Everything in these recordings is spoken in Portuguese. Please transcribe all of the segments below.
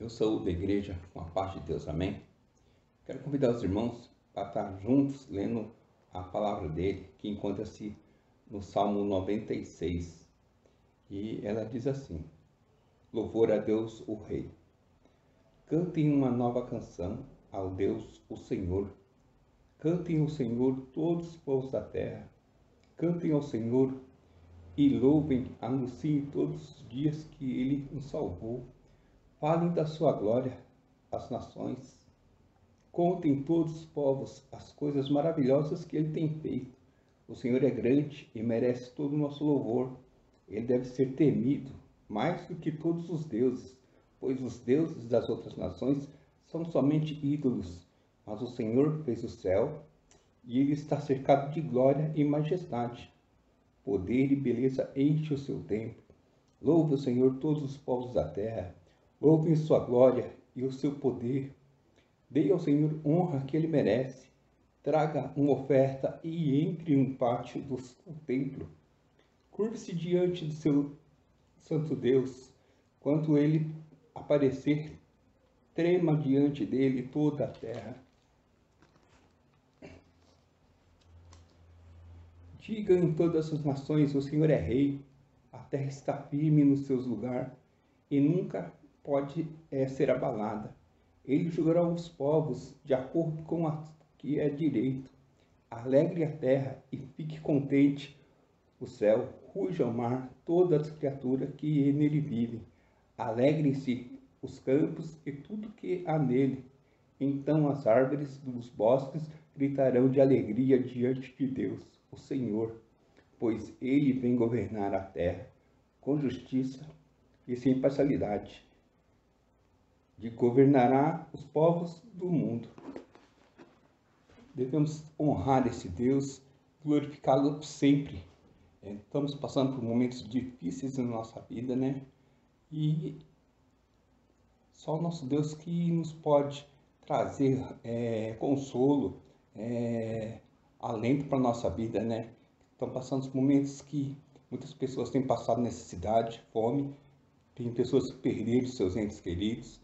Eu saúdo a igreja com a paz de Deus, amém? Quero convidar os irmãos para estar juntos lendo a palavra dele, que encontra-se no Salmo 96. E ela diz assim: Louvor a Deus, o Rei. Cantem uma nova canção ao Deus, o Senhor. Cantem ao Senhor todos os povos da terra. Cantem ao Senhor e louvem, anunciem todos os dias que Ele nos salvou. Falem da sua glória às nações. Contem todos os povos as coisas maravilhosas que Ele tem feito. O Senhor é grande e merece todo o nosso louvor. Ele deve ser temido mais do que todos os deuses, pois os deuses das outras nações são somente ídolos. Mas o Senhor fez o céu e Ele está cercado de glória e majestade. Poder e beleza enchem o seu templo. Louve o Senhor todos os povos da terra. Louvem sua glória e o seu poder. Dê ao Senhor honra que Ele merece. Traga uma oferta e entre no pátio do templo. Curve-se diante do seu santo Deus. Quando Ele aparecer, trema diante dele toda a terra. Diga em todas as nações, o Senhor é rei. A terra está firme nos seus lugares e nunca pode ser abalada. Ele julgará os povos de acordo com o que é direito. Alegre a terra e fique contente o céu. Ruja o mar, todas as criaturas que nele vivem. Alegrem-se os campos e tudo que há nele. Então as árvores dos bosques gritarão de alegria diante de Deus, o Senhor, pois Ele vem governar a terra com justiça e sem parcialidade. Governará os povos do mundo. Devemos honrar esse Deus, glorificá-lo sempre. Estamos passando por momentos difíceis na nossa vida, né? E só o nosso Deus que nos pode trazer consolo, alento para a nossa vida, né? Estão passando os momentos que muitas pessoas têm passado necessidade, fome, tem pessoas que perderam seus entes queridos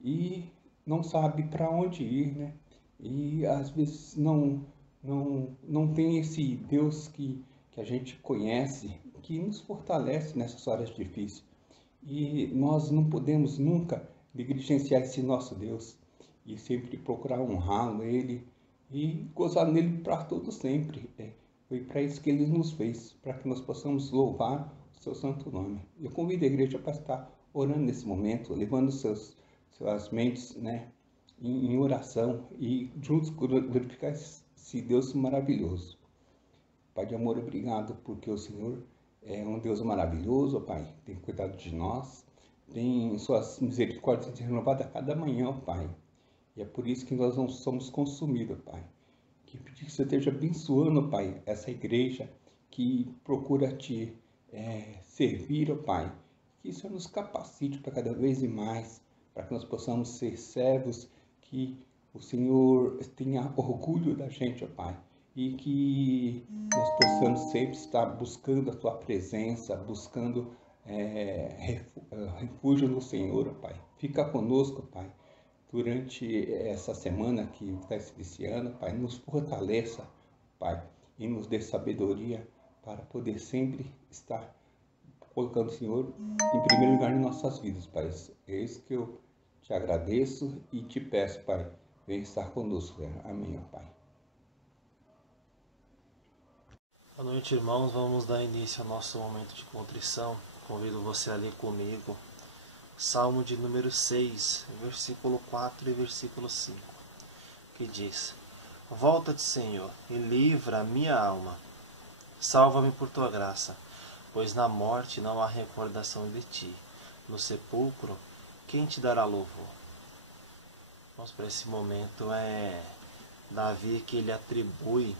e não sabe para onde ir, né? E às vezes não tem esse Deus que a gente conhece, que nos fortalece nessas horas difíceis. E nós não podemos nunca negligenciar esse nosso Deus e sempre procurar honrá-lo, Ele, e gozar nele para todo sempre. Foi para isso que Ele nos fez, para que nós possamos louvar o seu santo nome. Eu convido a igreja para estar orando nesse momento, levando suas mentes, né, em oração e juntos glorificar esse Deus maravilhoso. Pai de amor, obrigado porque o Senhor é um Deus maravilhoso, Pai, tem cuidado de nós, tem suas misericórdias renovadas a cada manhã, Pai. E é por isso que nós não somos consumidos, Pai. Que pedir que você esteja abençoando, Pai, essa igreja que procura te servir, Pai. Que isso nos capacite para cada vez mais, para que nós possamos ser servos, que o Senhor tenha orgulho da gente, Pai. E que nós possamos sempre estar buscando a Tua presença, buscando refúgio no Senhor, Pai. Fica conosco, Pai, durante essa semana que está se iniciando, Pai. Nos fortaleça, Pai, e nos dê sabedoria para poder sempre estar colocando o Senhor em primeiro lugar em nossas vidas, Pai. É isso que eu te agradeço e te peço, Pai. Vem estar conosco. Amém, Pai. Boa noite, irmãos. Vamos dar início ao nosso momento de contrição. Convido você a ler comigo Salmo de número 6, versículo 4 e versículo 5, que diz: Volta-te, Senhor, e livra a minha alma. Salva-me por tua graça, pois na morte não há recordação de ti. No sepulcro, quem te dará louvor? Vamos para esse momento. Davi, que ele atribui,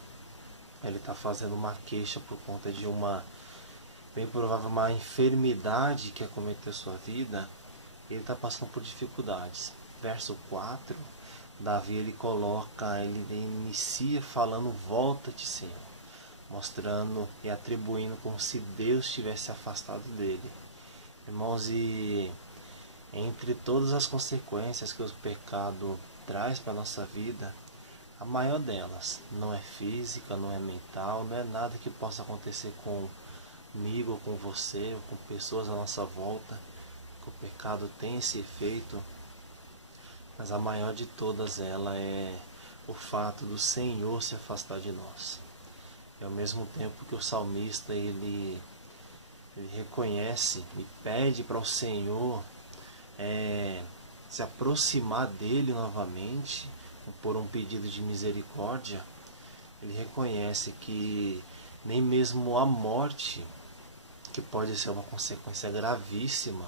ele está fazendo uma queixa por conta de bem provável, uma enfermidade que acometeu sua vida. Ele está passando por dificuldades. Verso 4, Davi ele inicia falando: volta-te, Senhor, mostrando e atribuindo como se Deus tivesse afastado dele. Irmãos, e Entre todas as consequências que o pecado traz para a nossa vida, a maior delas não é física, não é mental, não é nada que possa acontecer comigo, ou com você, ou com pessoas à nossa volta, que o pecado tem esse efeito, mas a maior de todas ela é o fato do Senhor se afastar de nós. E ao mesmo tempo que o salmista ele reconhece e pede para o Senhor se aproximar dele novamente, por um pedido de misericórdia, ele reconhece que nem mesmo a morte, que pode ser uma consequência gravíssima,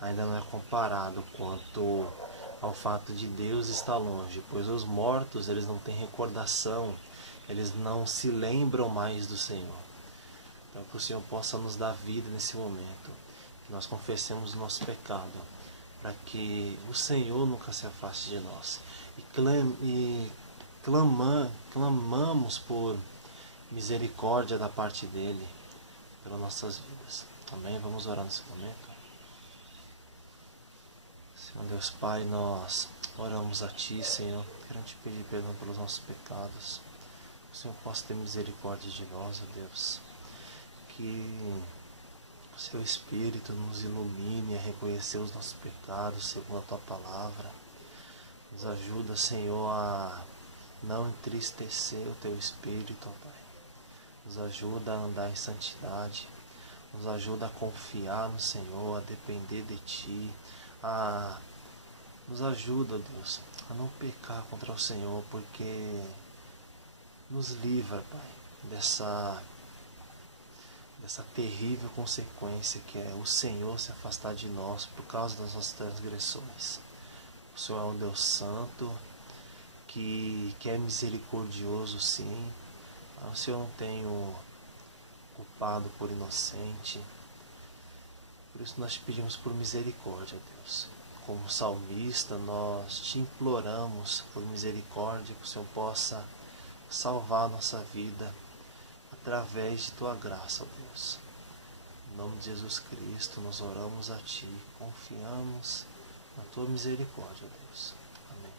ainda não é comparado quanto ao fato de Deus estar longe, pois os mortos eles não têm recordação, eles não se lembram mais do Senhor. Então que o Senhor possa nos dar vida nesse momento, que nós confessemos o nosso pecado, para que o Senhor nunca se afaste de nós. E clamamos por misericórdia da parte dele pelas nossas vidas. Amém? Vamos orar nesse momento. Senhor Deus Pai, nós oramos a Ti, Senhor, querendo Te pedir perdão pelos nossos pecados. Que o Senhor possa ter misericórdia de nós, ó Deus. Que o Seu Espírito nos ilumine a reconhecer os nossos pecados segundo a Tua palavra. Nos ajuda, Senhor, a não entristecer o Teu Espírito, ó Pai. Nos ajuda a andar em santidade. Nos ajuda a confiar no Senhor, a depender de Ti. Nos ajuda, Deus, a não pecar contra o Senhor, porque nos livra, Pai, dessa terrível consequência que é o Senhor se afastar de nós por causa das nossas transgressões. O Senhor é um Deus santo, que é misericordioso, sim. O Senhor não tem o culpado por inocente. Por isso nós te pedimos por misericórdia, Deus. Como salmista, nós te imploramos por misericórdia, que o Senhor possa salvar a nossa vida através de Tua graça, Deus. Em nome de Jesus Cristo, nós oramos a Ti, confiamos na Tua misericórdia, Deus. Amém.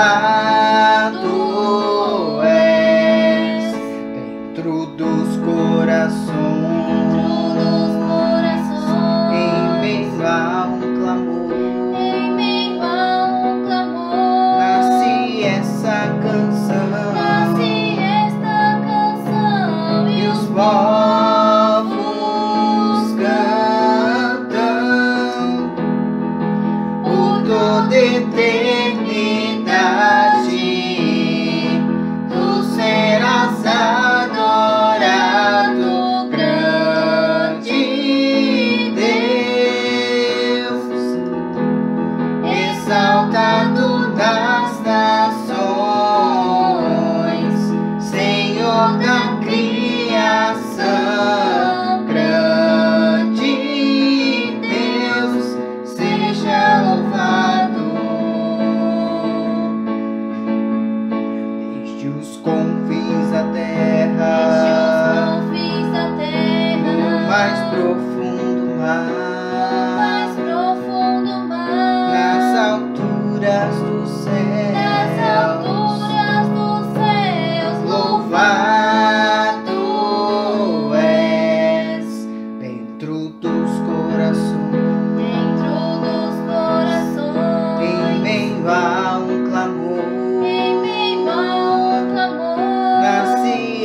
Louvado és dentro dos corações, em meio a um clamor, nasce essa canção, e os povos cantam por toda eternidade. Tu serás adorado, grande Deus, exaltado das nações, Senhor da criação, grande Deus, seja louvado. Desde os confins da terra, no mais profundo mar, nas alturas dos céus, louvado és dentro dos corações, em meio a um clamor, nasce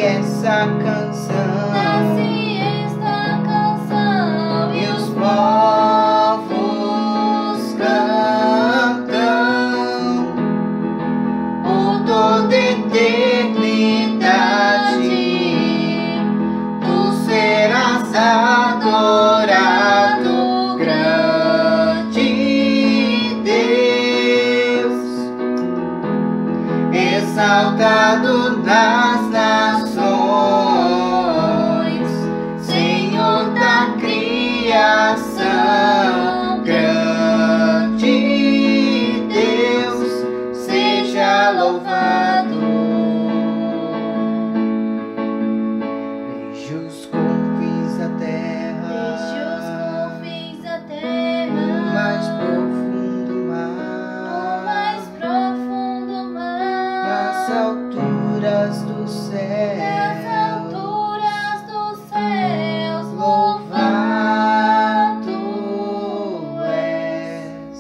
louvado nas nações, Senhor da criação, grande Deus, seja louvado. Deixe os confins da terra, mais profundo mar, nas alturas dos céus, louvado és.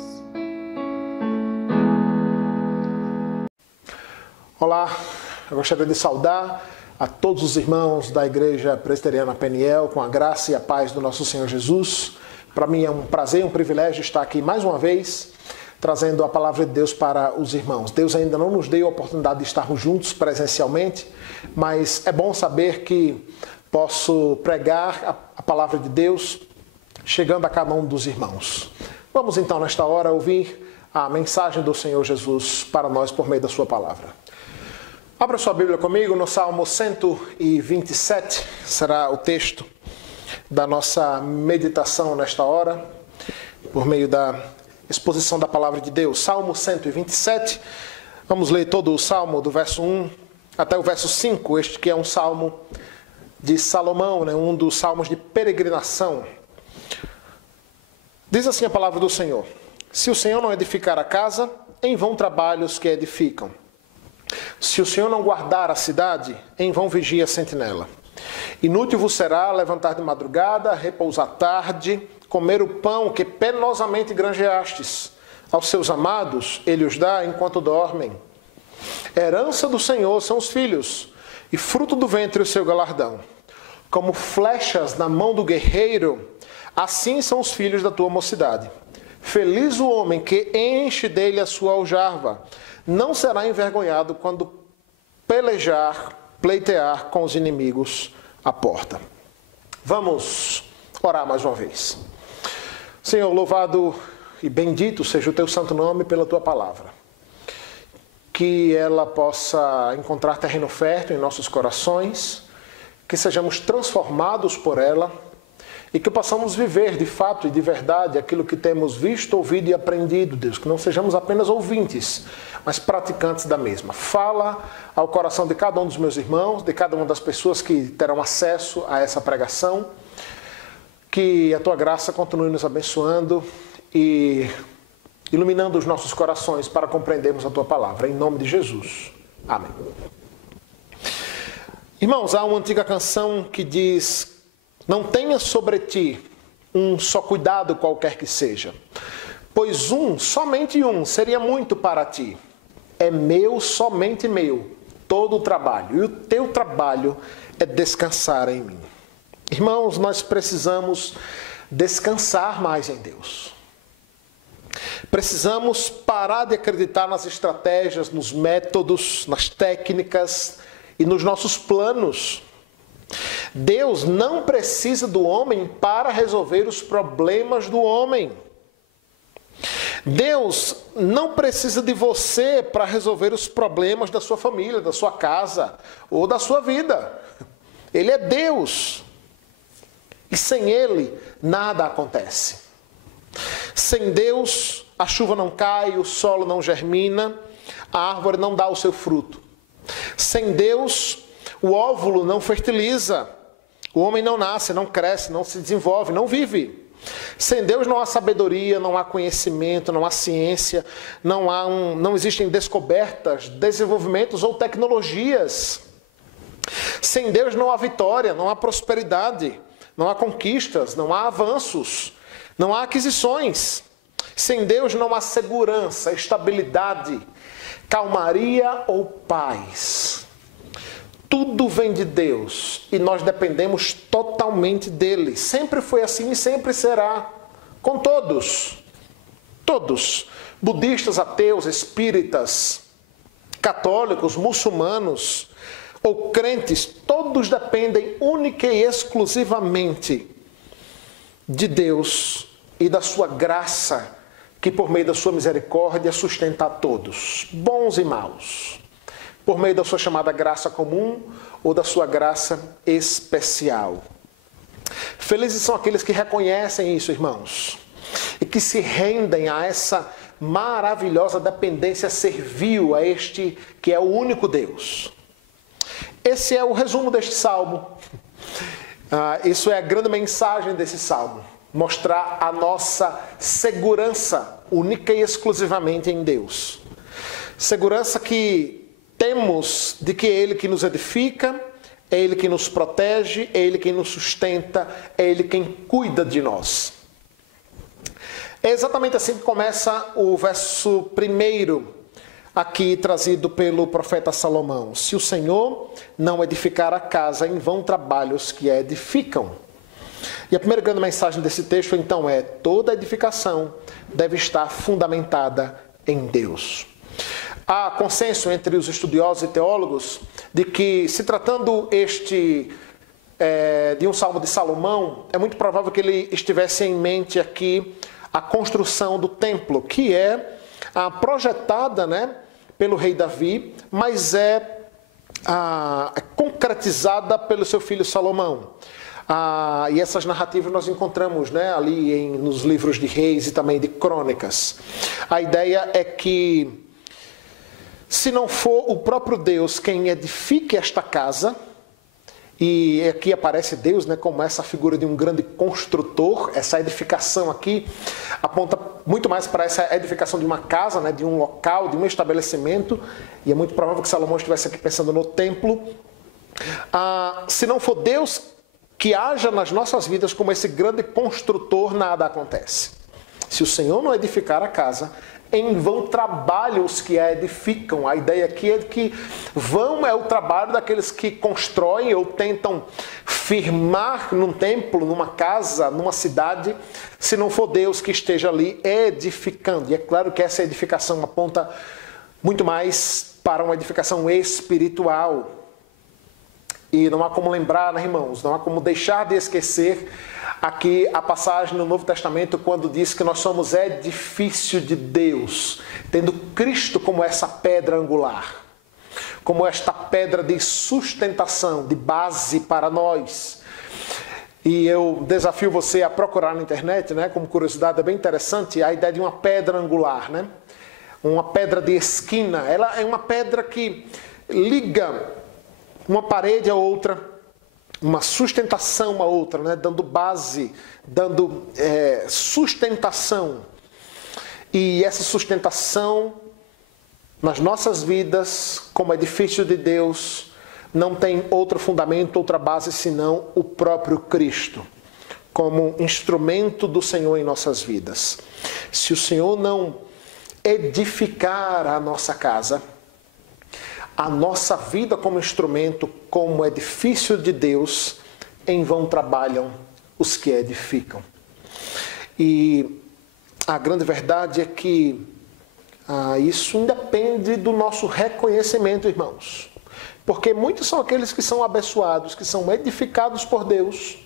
Olá, eu gostaria de saudar a todos os irmãos da Igreja Presbiteriana Peniel com a graça e a paz do nosso Senhor Jesus. Para mim é um prazer e um privilégio estar aqui mais uma vez, trazendo a palavra de Deus para os irmãos. Deus ainda não nos deu a oportunidade de estarmos juntos presencialmente, mas é bom saber que posso pregar a palavra de Deus chegando a cada um dos irmãos. Vamos então, nesta hora, ouvir a mensagem do Senhor Jesus para nós por meio da sua palavra. Abra sua Bíblia comigo no Salmo 127, será o texto da nossa meditação nesta hora, por meio da exposição da palavra de Deus. Salmo 127, vamos ler todo o Salmo do verso 1 até o verso 5, este que é um Salmo de Salomão, um dos salmos de peregrinação. Diz assim a palavra do Senhor: se o Senhor não edificar a casa, em vão trabalham os que a edificam. Se o Senhor não guardar a cidade, em vão vigia a sentinela. Inútil vos será levantar de madrugada, repousar tarde, comer o pão que penosamente granjeastes. Aos seus amados ele os dá enquanto dormem. Herança do Senhor são os filhos, e fruto do ventre o seu galardão. Como flechas na mão do guerreiro, assim são os filhos da tua mocidade. Feliz o homem que enche dele a sua aljarva, não será envergonhado quando pleitear com os inimigos à porta. Vamos orar mais uma vez. Senhor, louvado e bendito seja o teu santo nome pela tua palavra. Que ela possa encontrar terreno fértil em nossos corações, que sejamos transformados por ela e que possamos viver de fato e de verdade aquilo que temos visto, ouvido e aprendido, Deus. Que não sejamos apenas ouvintes, mas praticantes da mesma. Fala ao coração de cada um dos meus irmãos, de cada uma das pessoas que terão acesso a essa pregação. Que a tua graça continue nos abençoando e iluminando os nossos corações para compreendermos a tua palavra. Em nome de Jesus. Amém. Irmãos, há uma antiga canção que diz: não tenha sobre ti um só cuidado qualquer que seja, pois somente um, seria muito para ti. É meu, somente meu, todo o trabalho, e o teu trabalho é descansar em mim. Irmãos, nós precisamos descansar mais em Deus. Precisamos parar de acreditar nas estratégias, nos métodos, nas técnicas e nos nossos planos. Deus não precisa do homem para resolver os problemas do homem. Deus não precisa de você para resolver os problemas da sua família, da sua casa ou da sua vida. Ele é Deus. E sem Ele, nada acontece. Sem Deus, a chuva não cai, o solo não germina, a árvore não dá o seu fruto. Sem Deus, o óvulo não fertiliza, o homem não nasce, não cresce, não se desenvolve, não vive. Sem Deus não há sabedoria, não há conhecimento, não há ciência, não existem descobertas, desenvolvimentos ou tecnologias. Sem Deus não há vitória, não há prosperidade, não há conquistas, não há avanços, não há aquisições. Sem Deus não há segurança, estabilidade, calmaria ou paz. Tudo vem de Deus e nós dependemos totalmente dele. Sempre foi assim e sempre será. Com todos. Todos. Budistas, ateus, espíritas, católicos, muçulmanos ou crentes, todos dependem única e exclusivamente de Deus e da sua graça, que por meio da sua misericórdia sustenta a todos, bons e maus, por meio da sua chamada graça comum ou da sua graça especial. Felizes são aqueles que reconhecem isso, irmãos, e que se rendem a essa maravilhosa dependência servil a este que é o único Deus. Esse é o resumo deste salmo. Isso é a grande mensagem desse salmo. Mostrar a nossa segurança única e exclusivamente em Deus. Segurança que temos de que é Ele que nos edifica, é Ele que nos protege, é Ele quem nos sustenta, é Ele quem cuida de nós. É exatamente assim que começa o verso 1 aqui trazido pelo profeta Salomão. Se o Senhor não edificar a casa, em vão trabalham os que a edificam. E a primeira grande mensagem desse texto, então, é: toda edificação deve estar fundamentada em Deus. Há consenso entre os estudiosos e teólogos de que, se tratando de um salmo de Salomão, é muito provável que ele estivesse em mente aqui a construção do templo, que é projetada, pelo rei Davi, mas é concretizada pelo seu filho Salomão. E essas narrativas nós encontramos ali nos livros de Reis e também de Crônicas. A ideia é que, se não for o próprio Deus quem edifique esta casa, e aqui aparece Deus como essa figura de um grande construtor, essa edificação aqui aponta muito mais para essa edificação de uma casa, de um local, de um estabelecimento, e é muito provável que Salomão estivesse aqui pensando no templo. Se não for Deus que haja nas nossas vidas como esse grande construtor, nada acontece. Se o Senhor não edificar a casa, em vão trabalham os que a edificam. A ideia aqui é que vão é o trabalho daqueles que constroem ou tentam firmar num templo, numa casa, numa cidade, se não for Deus que esteja ali edificando. E é claro que essa edificação aponta muito mais para uma edificação espiritual. E não há como lembrar, irmãos, não há como deixar de esquecer aqui a passagem no Novo Testamento quando diz que nós somos edifício de Deus, tendo Cristo como essa pedra angular, como esta pedra de sustentação, de base para nós. E eu desafio você a procurar na internet, como curiosidade, é bem interessante a ideia de uma pedra angular, uma pedra de esquina. Ela é uma pedra que liga uma parede a outra, uma sustentação a outra, dando base, dando sustentação. E essa sustentação nas nossas vidas, como edifício de Deus, não tem outro fundamento, outra base, senão o próprio Cristo, como instrumento do Senhor em nossas vidas. Se o Senhor não edificar a nossa casa, a nossa vida como instrumento, como edifício de Deus, em vão trabalham os que edificam. E a grande verdade é que isso independe do nosso reconhecimento, irmãos. Porque muitos são aqueles que são abençoados, que são edificados por Deus,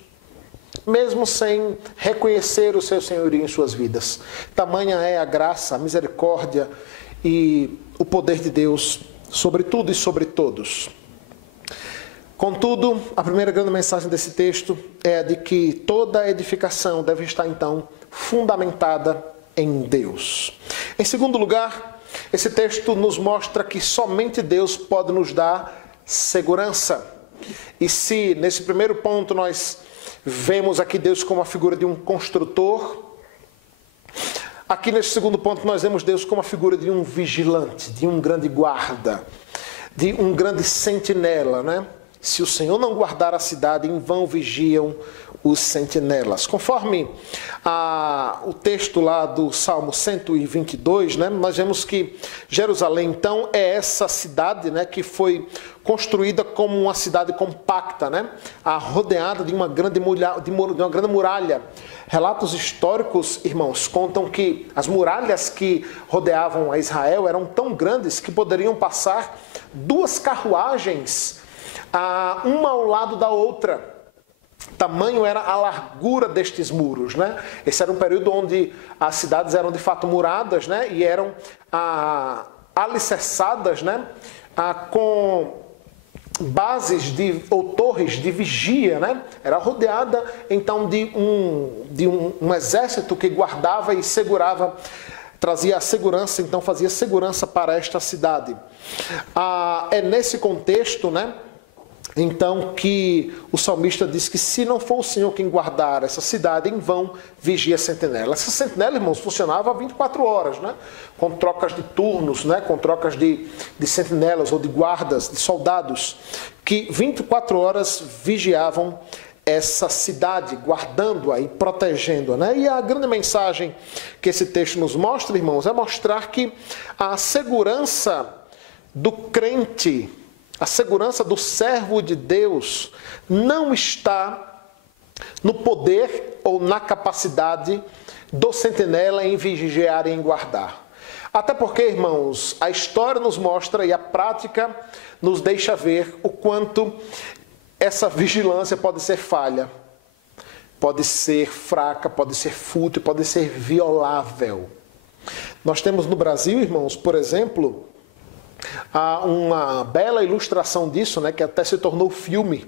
mesmo sem reconhecer o seu senhorio em suas vidas. Tamanha é a graça, a misericórdia e o poder de Deus sobre tudo e sobre todos. Contudo, a primeira grande mensagem desse texto é a de que toda edificação deve estar, então, fundamentada em Deus. Em segundo lugar, esse texto nos mostra que somente Deus pode nos dar segurança. E se, nesse primeiro ponto, nós vemos aqui Deus como a figura de um construtor, aqui nesse segundo ponto nós vemos Deus como a figura de um vigilante, de um grande guarda, de um grande sentinela, Se o Senhor não guardar a cidade, em vão vigiam os sentinelas. Conforme o texto lá do Salmo 122, nós vemos que Jerusalém, então, é essa cidade que foi construída como uma cidade compacta, rodeada de uma grande muralha. Relatos históricos, irmãos, contam que as muralhas que rodeavam a Israel eram tão grandes que poderiam passar 2 carruagens, uma ao lado da outra. Tamanho era a largura destes muros, Esse era um período onde as cidades eram de fato muradas, e eram alicerçadas, com bases ou torres de vigia, né? Era rodeada então de um exército que guardava e segurava, trazia a segurança, então fazia segurança para esta cidade. É nesse contexto, né? Então que o salmista diz que se não for o Senhor quem guardar essa cidade, em vão vigia a sentinela. Essa sentinela, irmãos, funcionava 24 horas, né? Com trocas de turnos, né? Com trocas de sentinelas ou de guardas, de soldados, que 24 horas vigiavam essa cidade, guardando-a e protegendo-a, né? E a grande mensagem que esse texto nos mostra, irmãos, é mostrar que a segurança do crente, a segurança do servo de Deus não está no poder ou na capacidade do sentinela em vigiar e em guardar. Até porque, irmãos, a história nos mostra e a prática nos deixa ver o quanto essa vigilância pode ser falha, pode ser fraca, pode ser fútil, pode ser violável. Nós temos no Brasil, irmãos, por exemplo, há uma bela ilustração disso, né, que até se tornou filme.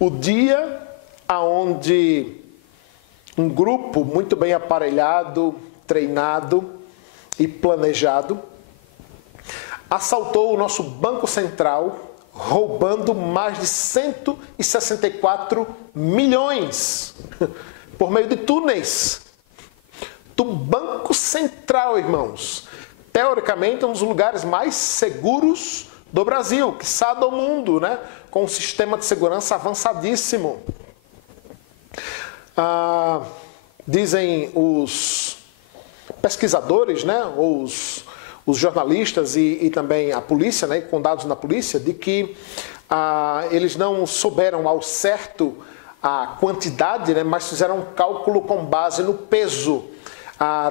O dia onde um grupo muito bem aparelhado, treinado e planejado assaltou o nosso Banco Central, roubando mais de 164 milhões por meio de túneis do Banco Central, irmãos. Teoricamente, um dos lugares mais seguros do Brasil, quiçá do mundo, né? Com um sistema de segurança avançadíssimo. Dizem os pesquisadores, né? Os jornalistas e também a polícia, né? Com dados na polícia, de que eles não souberam ao certo a quantidade, né? Mas fizeram um cálculo com base no peso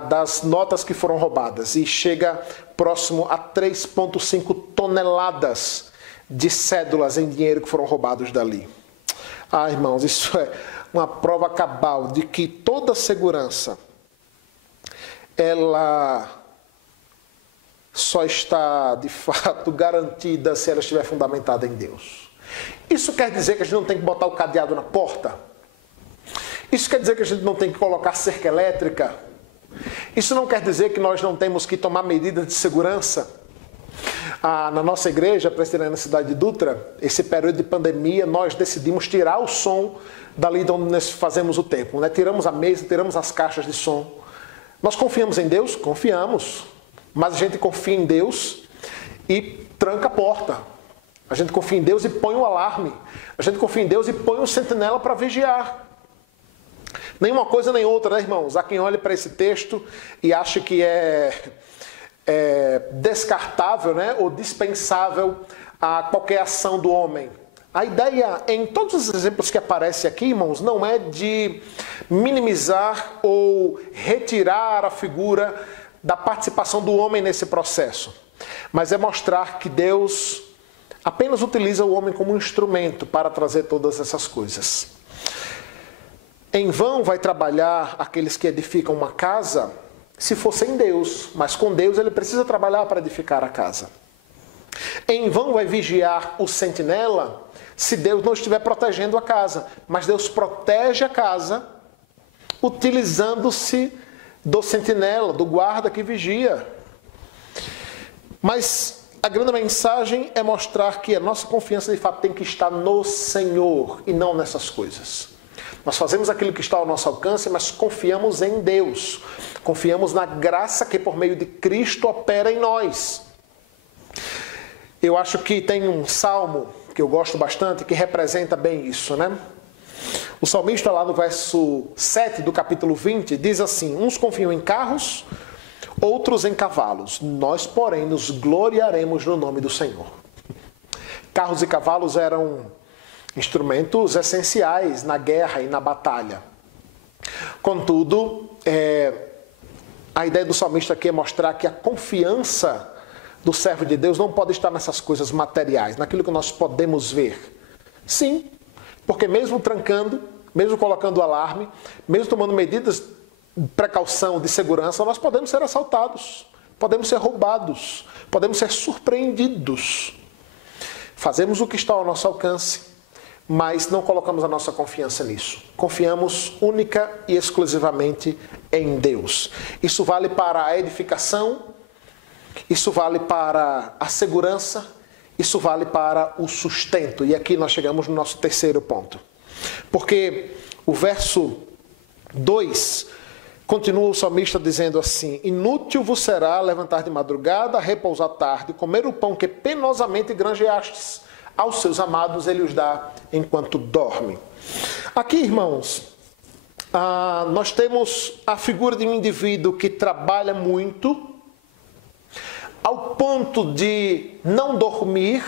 das notas que foram roubadas, e chega próximo a 3,5 toneladas de cédulas em dinheiro que foram roubados dali. Irmãos, isso é uma prova cabal de que toda segurança, ela só está, de fato, garantida se ela estiver fundamentada em Deus. Isso quer dizer que a gente não tem que botar o cadeado na porta? Isso quer dizer que a gente não tem que colocar cerca elétrica? Isso não quer dizer que nós não temos que tomar medidas de segurança? Na nossa igreja presbiteriana na cidade de Dutra, esse período de pandemia, nós decidimos tirar o som dali de onde nós fazemos o templo, né? Tiramos a mesa, tiramos as caixas de som. Nós confiamos em Deus? Confiamos. Mas a gente confia em Deus e tranca a porta. A gente confia em Deus e põe um alarme. A gente confia em Deus e põe um sentinela para vigiar. Nenhuma coisa nem outra, né, irmãos? Há quem olhe para esse texto e ache que é descartável, né, ou dispensável a qualquer ação do homem. A ideia, em todos os exemplos que aparecem aqui, irmãos, não é de minimizar ou retirar a figura da participação do homem nesse processo, mas é mostrar que Deus apenas utiliza o homem como um instrumento para trazer todas essas coisas. Em vão vai trabalhar aqueles que edificam uma casa se for sem Deus, mas com Deus ele precisa trabalhar para edificar a casa. Em vão vai vigiar o sentinela se Deus não estiver protegendo a casa, mas Deus protege a casa utilizando-se do sentinela, do guarda que vigia. Mas a grande mensagem é mostrar que a nossa confiança de fato tem que estar no Senhor e não nessas coisas. Nós fazemos aquilo que está ao nosso alcance, mas confiamos em Deus. Confiamos na graça que por meio de Cristo opera em nós. Eu acho que tem um salmo que eu gosto bastante que representa bem isso, né? O salmista lá no verso 7 do capítulo 20 diz assim: uns confiam em carros, outros em cavalos. Nós, porém, nos gloriaremos no nome do Senhor. Carros e cavalos eram instrumentos essenciais na guerra e na batalha. Contudo, a ideia do salmista aqui é mostrar que a confiança do servo de Deus não pode estar nessas coisas materiais, naquilo que nós podemos ver. Sim, porque mesmo trancando, mesmo colocando alarme, mesmo tomando medidas de precaução, de segurança, nós podemos ser assaltados. podemos ser roubados, podemos ser surpreendidos. Fazemos o que está ao nosso alcance, mas não colocamos a nossa confiança nisso. Confiamos única e exclusivamente em Deus. Isso vale para a edificação, isso vale para a segurança, isso vale para o sustento. E aqui nós chegamos no nosso terceiro ponto. Porque o verso 2 continua o salmista dizendo assim: inútil vos será levantar de madrugada, repousar tarde, comer o pão que penosamente granjeastes. Aos seus amados ele os dá enquanto dorme. Aqui, irmãos, nós temos a figura de um indivíduo que trabalha muito, ao ponto de não dormir.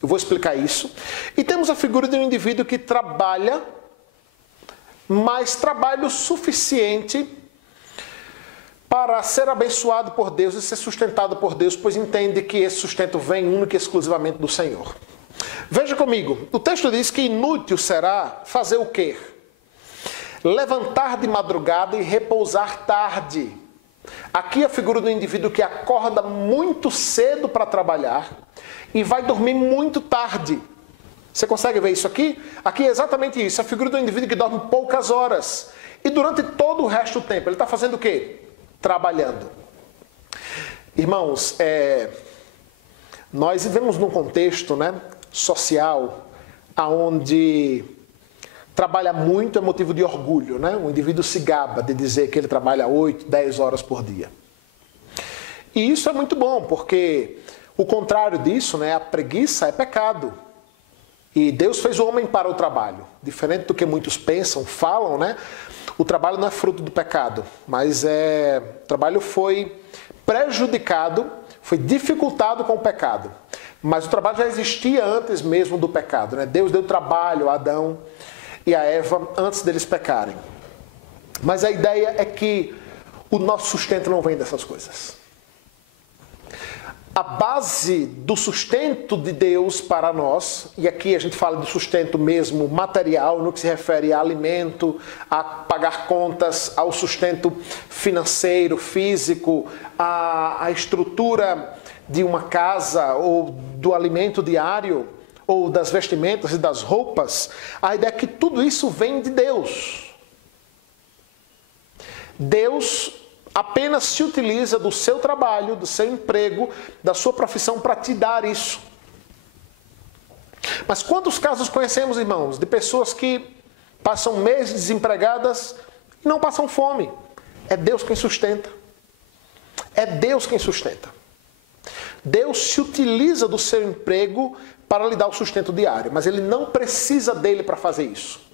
Eu vou explicar isso. E temos a figura de um indivíduo que trabalha, mas trabalha o suficiente para ser abençoado por Deus e ser sustentado por Deus, pois entende que esse sustento vem único e exclusivamente do Senhor. Veja comigo, o texto diz que inútil será fazer o quê? Levantar de madrugada e repousar tarde. Aqui a figura do indivíduo que acorda muito cedo para trabalhar e vai dormir muito tarde. Você consegue ver isso aqui? Aqui é exatamente isso, a figura do indivíduo que dorme poucas horas. E durante todo o resto do tempo, ele está fazendo o quê? Trabalhando. Irmãos, nós vivemos num contexto, social, onde trabalha muito é motivo de orgulho, O indivíduo se gaba de dizer que ele trabalha 8, 10 horas por dia. E isso é muito bom, porque o contrário disso, a preguiça é pecado. E Deus fez o homem para o trabalho. Diferente do que muitos pensam, falam, O trabalho não é fruto do pecado, mas o trabalho foi prejudicado, foi dificultado com o pecado. Mas o trabalho já existia antes mesmo do pecado, Deus deu trabalho a Adão e a Eva antes deles pecarem. Mas a ideia é que o nosso sustento não vem dessas coisas. A base do sustento de Deus para nós, e aqui a gente fala de sustento mesmo material, no que se refere a alimento, a pagar contas, ao sustento financeiro, físico, a estrutura de uma casa ou do alimento diário, ou das vestimentas e das roupas, a ideia é que tudo isso vem de Deus. Deus apenas se utiliza do seu trabalho, do seu emprego, da sua profissão para te dar isso. Mas quantos casos conhecemos, irmãos, de pessoas que passam meses desempregadas e não passam fome? É Deus quem sustenta. É Deus quem sustenta. Deus se utiliza do seu emprego para lhe dar o sustento diário, mas Ele não precisa dele para fazer isso.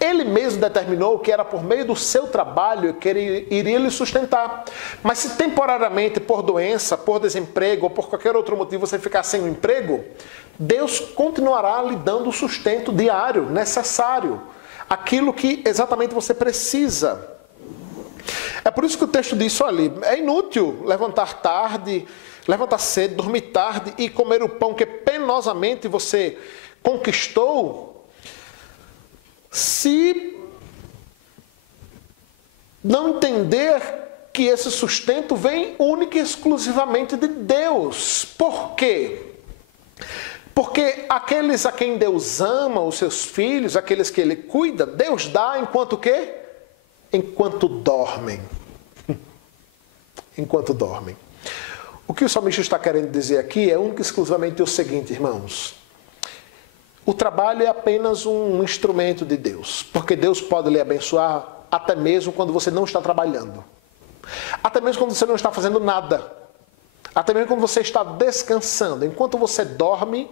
Ele mesmo determinou que era por meio do seu trabalho que ele iria lhe sustentar. Mas se temporariamente, por doença, por desemprego ou por qualquer outro motivo você ficar sem um emprego, Deus continuará lhe dando o sustento diário, necessário. Aquilo que exatamente você precisa. É por isso que o texto diz, olha, é inútil levantar tarde, levantar cedo, dormir tarde e comer o pão que penosamente você conquistou, se não entender que esse sustento vem única e exclusivamente de Deus. Por quê? Porque aqueles a quem Deus ama, os seus filhos, aqueles que Ele cuida, Deus dá enquanto o quê? Enquanto dormem. Enquanto dormem. O que o salmista está querendo dizer aqui é único e exclusivamente o seguinte, irmãos. O trabalho é apenas um instrumento de Deus, porque Deus pode lhe abençoar até mesmo quando você não está trabalhando. Até mesmo quando você não está fazendo nada. Até mesmo quando você está descansando. Enquanto você dorme,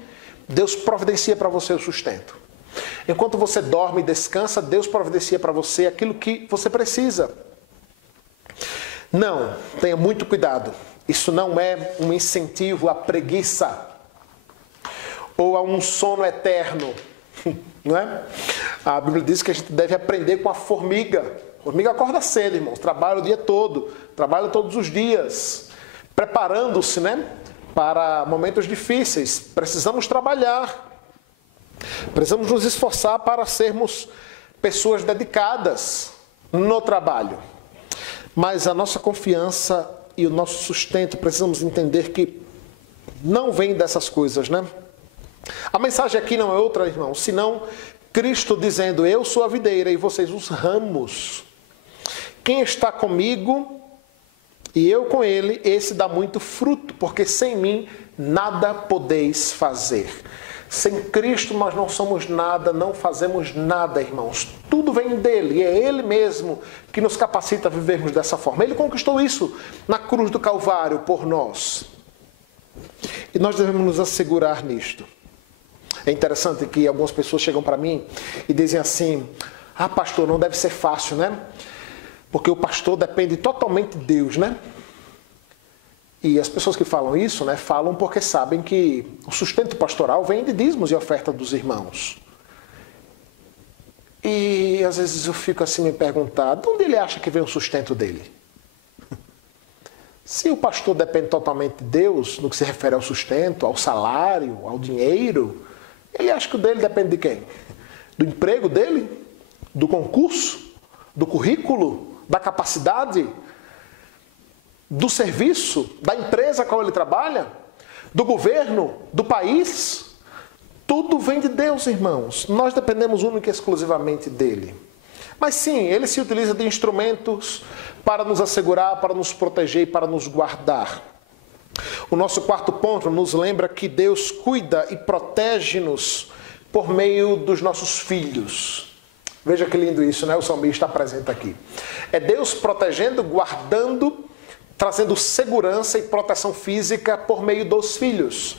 Deus providencia para você o sustento. Enquanto você dorme e descansa, Deus providencia para você aquilo que você precisa. Não, tenha muito cuidado. Isso não é um incentivo à preguiça ou a um sono eterno, não é? A Bíblia diz que a gente deve aprender com a formiga. A formiga acorda cedo, irmãos, trabalha o dia todo, trabalha todos os dias, preparando-se, para momentos difíceis. Precisamos trabalhar, precisamos nos esforçar para sermos pessoas dedicadas no trabalho. Mas a nossa confiança e o nosso sustento, precisamos entender que não vem dessas coisas, né? A mensagem aqui não é outra, irmão, senão Cristo dizendo: eu sou a videira e vocês os ramos. Quem está comigo e eu com ele, esse dá muito fruto, porque sem mim nada podeis fazer. Sem Cristo nós não somos nada, não fazemos nada, irmãos. Tudo vem dele e é ele mesmo que nos capacita a vivermos dessa forma. Ele conquistou isso na cruz do Calvário por nós. E nós devemos nos assegurar nisto. É interessante que algumas pessoas chegam para mim e dizem assim: ah, pastor, não deve ser fácil, né? Porque o pastor depende totalmente de Deus, né? E as pessoas que falam isso, né, falam porque sabem que o sustento pastoral vem de dízimos e oferta dos irmãos. E às vezes eu fico assim me perguntar, de onde ele acha que vem o sustento dele? Se o pastor depende totalmente de Deus, no que se refere ao sustento, ao salário, ao dinheiro, ele acha que o dele depende de quem? Do emprego dele? Do concurso? Do currículo? Da capacidade? Do serviço, da empresa com a qual ele trabalha, do governo, do país? Tudo vem de Deus, irmãos. Nós dependemos única e exclusivamente dele. Mas sim, ele se utiliza de instrumentos para nos assegurar, para nos proteger e para nos guardar. O nosso quarto ponto nos lembra que Deus cuida e protege-nos por meio dos nossos filhos. Veja que lindo isso, né? O salmista apresenta aqui. É Deus protegendo, guardando, trazendo segurança e proteção física por meio dos filhos.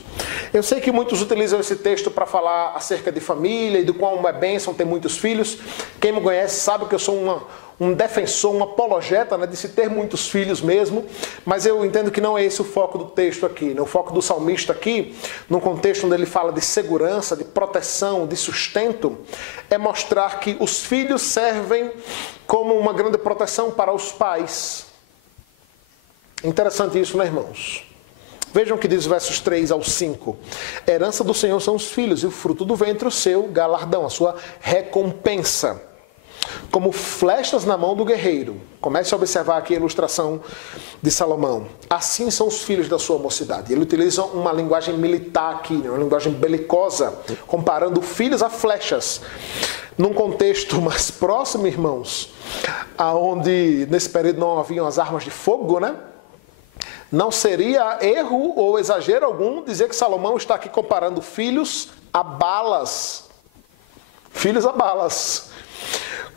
Eu sei que muitos utilizam esse texto para falar acerca de família e do quão é bênção ter muitos filhos. Quem me conhece sabe que eu sou um defensor, um apologeta, né, de se ter muitos filhos mesmo, mas eu entendo que não é esse o foco do texto aqui, né? O foco do salmista aqui, num contexto onde ele fala de segurança, de proteção, de sustento, é mostrar que os filhos servem como uma grande proteção para os pais. Interessante isso, né, irmãos? Vejam o que diz os versos 3 ao 5. A herança do Senhor são os filhos, e o fruto do ventre o seu galardão, a sua recompensa. Como flechas na mão do guerreiro. Comece a observar aqui a ilustração de Salomão. Assim são os filhos da sua mocidade. Ele utiliza uma linguagem militar aqui, uma linguagem belicosa, comparando filhos a flechas. Num contexto mais próximo, irmãos, onde nesse período não haviam as armas de fogo, né? Não seria erro ou exagero algum dizer que Salomão está aqui comparando filhos a balas. Filhos a balas.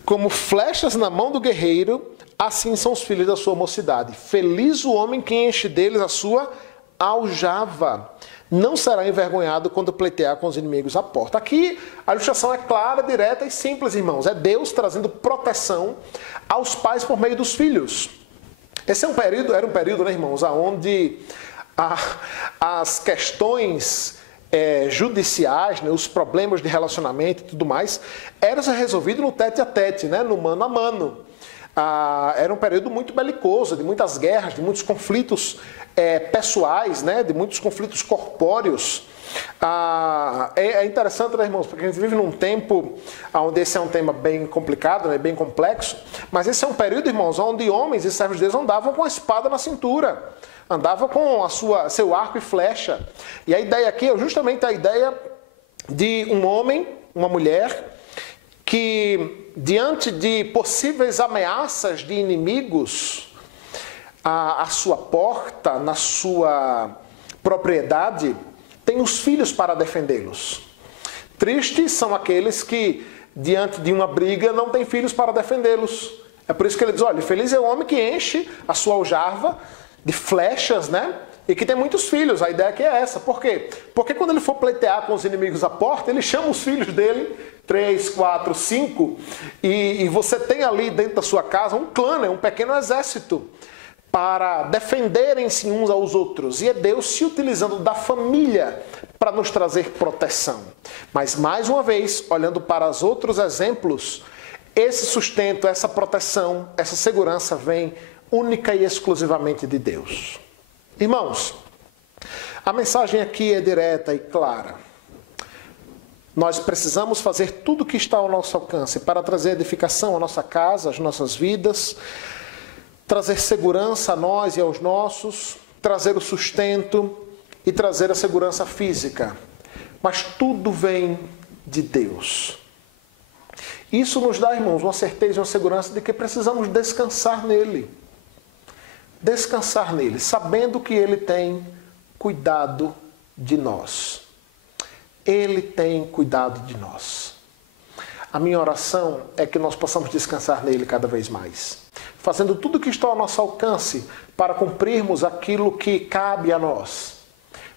Como flechas na mão do guerreiro, assim são os filhos da sua mocidade. Feliz o homem que enche deles a sua aljava. Não será envergonhado quando pleitear com os inimigos à porta. Aqui a ilustração é clara, direta e simples, irmãos. É Deus trazendo proteção aos pais por meio dos filhos. Esse era um período, né, irmãos, onde as questões judiciais, né, os problemas de relacionamento e tudo mais, eram resolvidos no tete a tete, né, no mano a mano. Era um período muito belicoso, de muitas guerras, de muitos conflitos pessoais, né, de muitos conflitos corpóreos. É interessante, né, irmãos, porque a gente vive num tempo onde esse é um tema bem complicado, né, bem complexo, mas esse é um período, irmãos, onde homens e servos de Deus andavam com a espada na cintura, andavam com seu arco e flecha. E a ideia aqui é justamente a ideia de um homem, uma mulher, que diante de possíveis ameaças de inimigos à sua porta, na sua propriedade, tem os filhos para defendê-los. Tristes são aqueles que, diante de uma briga, não têm filhos para defendê-los. É por isso que ele diz, olha, feliz é o homem que enche a sua aljava de flechas, né? E que tem muitos filhos. A ideia aqui é essa. Por quê? Porque quando ele for pleitear com os inimigos à porta, ele chama os filhos dele, 3, 4, 5, e você tem ali dentro da sua casa um clã, né? Um pequeno exército, para defenderem-se uns aos outros. E é Deus se utilizando da família para nos trazer proteção. Mas, mais uma vez, olhando para os outros exemplos, esse sustento, essa proteção, essa segurança vem única e exclusivamente de Deus. Irmãos, a mensagem aqui é direta e clara. Nós precisamos fazer tudo o que está ao nosso alcance para trazer edificação à nossa casa, às nossas vidas, trazer segurança a nós e aos nossos, trazer o sustento e trazer a segurança física. Mas tudo vem de Deus. Isso nos dá, irmãos, uma certeza e uma segurança de que precisamos descansar nele. Descansar nele, sabendo que ele tem cuidado de nós. Ele tem cuidado de nós. A minha oração é que nós possamos descansar nele cada vez mais, fazendo tudo o que está ao nosso alcance para cumprirmos aquilo que cabe a nós,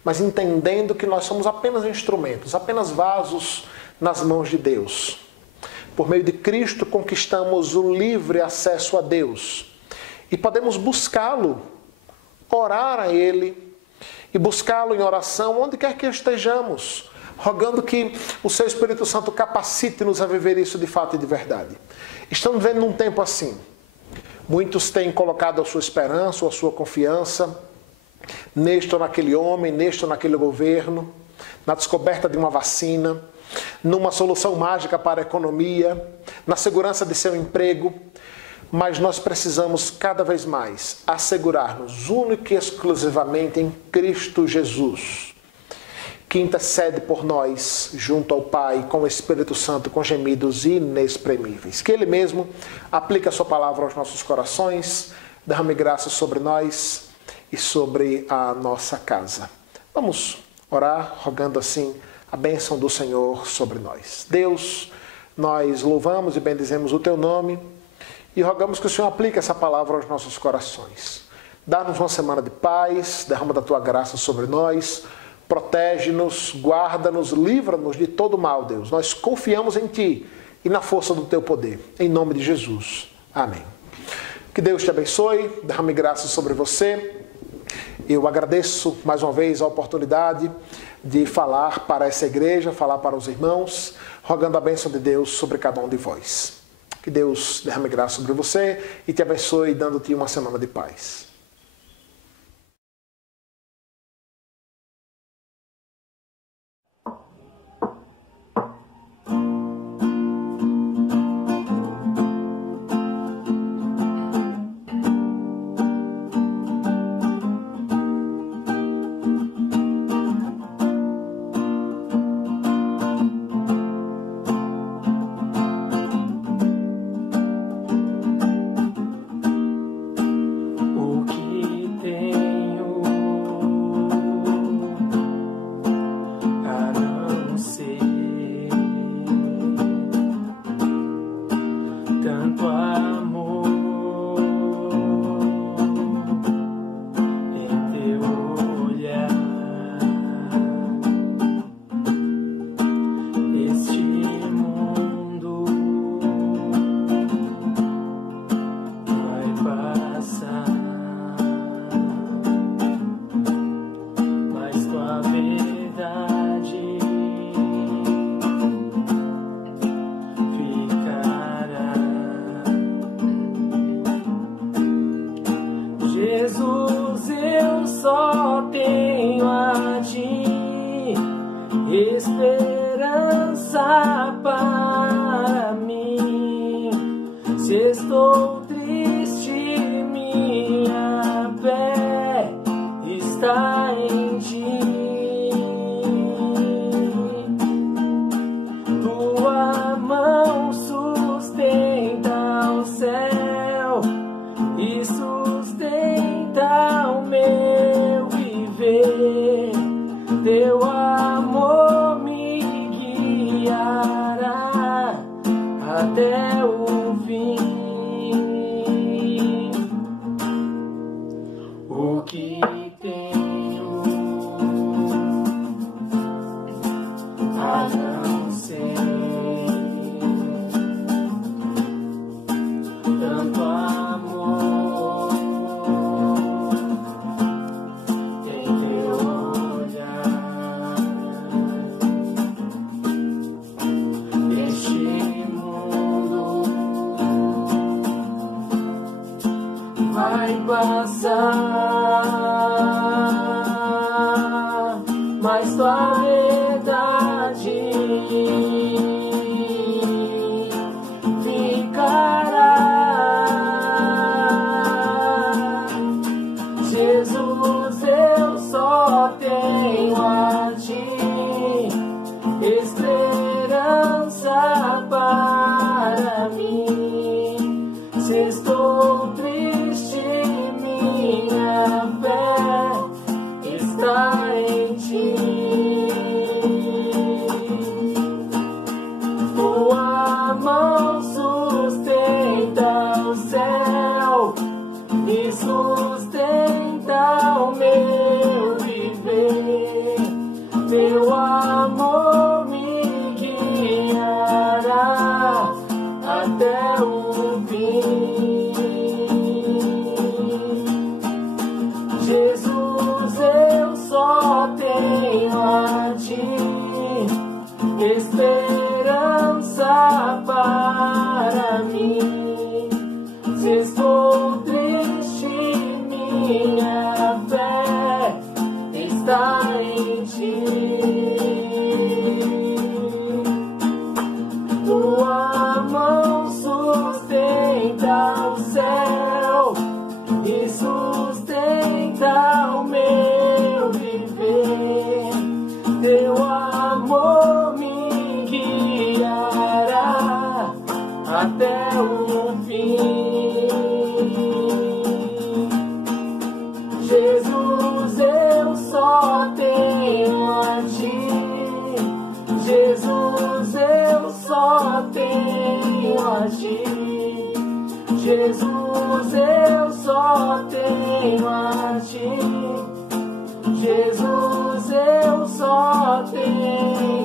mas entendendo que nós somos apenas instrumentos, apenas vasos nas mãos de Deus. Por meio de Cristo conquistamos o livre acesso a Deus e podemos buscá-lo, orar a Ele e buscá-lo em oração onde quer que estejamos, rogando que o seu Espírito Santo capacite-nos a viver isso de fato e de verdade. Estamos vivendo num tempo assim. Muitos têm colocado a sua esperança ou a sua confiança neste ou naquele homem, neste ou naquele governo, na descoberta de uma vacina, numa solução mágica para a economia, na segurança de seu emprego. Mas nós precisamos cada vez mais assegurar-nos única e exclusivamente em Cristo Jesus, que intercede por nós junto ao Pai com o Espírito Santo com gemidos inexprimíveis. Que Ele mesmo aplique a sua palavra aos nossos corações, derrame graça sobre nós e sobre a nossa casa. Vamos orar rogando assim a bênção do Senhor sobre nós. Deus, nós louvamos e bendizemos o Teu nome e rogamos que o Senhor aplique essa palavra aos nossos corações. Dá-nos uma semana de paz, derrama da Tua graça sobre nós, protege-nos, guarda-nos, livra-nos de todo mal, Deus. Nós confiamos em Ti e na força do Teu poder. Em nome de Jesus. Amém. Que Deus te abençoe, derrame graça sobre você. Eu agradeço mais uma vez a oportunidade de falar para essa igreja, falar para os irmãos, rogando a bênção de Deus sobre cada um de vós. Que Deus derrame graça sobre você e te abençoe, dando-te uma semana de paz. O esperança para mim. Se estou triste, minha fé está em ti. Tua mão sustenta o céu, me sustenta o meu viver. Teu amor me guiará até o fim. Jesus, eu só tenho a ti esperança para mim. Se estou triste, minha fé está em ti. Tua mão sustenta o céu e sustenta o meu viver. Teu amor me guiará até o fim. Jesus, eu só tenho a ti. Jesus, eu só tenho a ti. Jesus, eu só tenho a ti. Jesus, eu só tenho